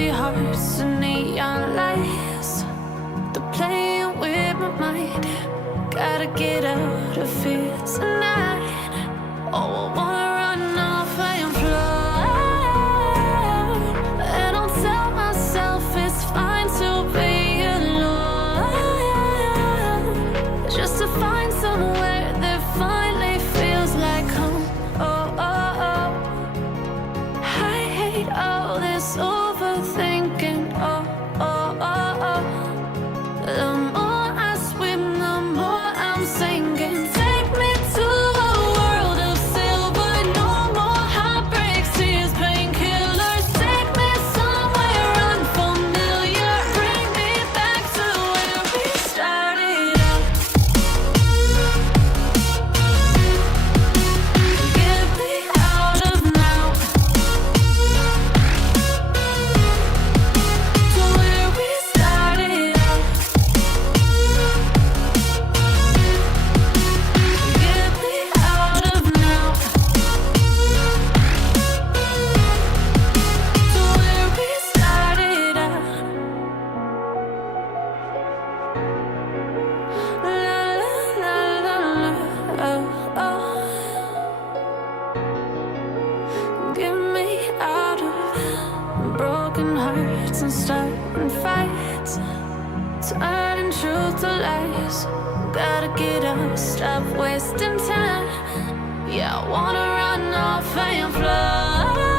empty hearts and neon lights. They're playing with my mind. Gotta get out of here tonight. Oh, I wanna run off and fly. And I'll tell myself it's fine to be alone, just to find somewhere that finally feels like home. Oh, oh, oh. I hate all this overthinking. Oh, oh, oh, oh. The more I swim, the more I'm sinking. Take me to a world of silver. No more heartbreaks, tears, painkillers. Take me somewhere unfamiliar. Bring me back to where we started out. Get me out of now, to where we started out. Get me out of now, to where we started out. La la la la la, oh, oh. Get me out of broken hearts and starting fights, turning truth to lies. Gotta get up, stop wasting time. Yeah, I wanna run off and fly.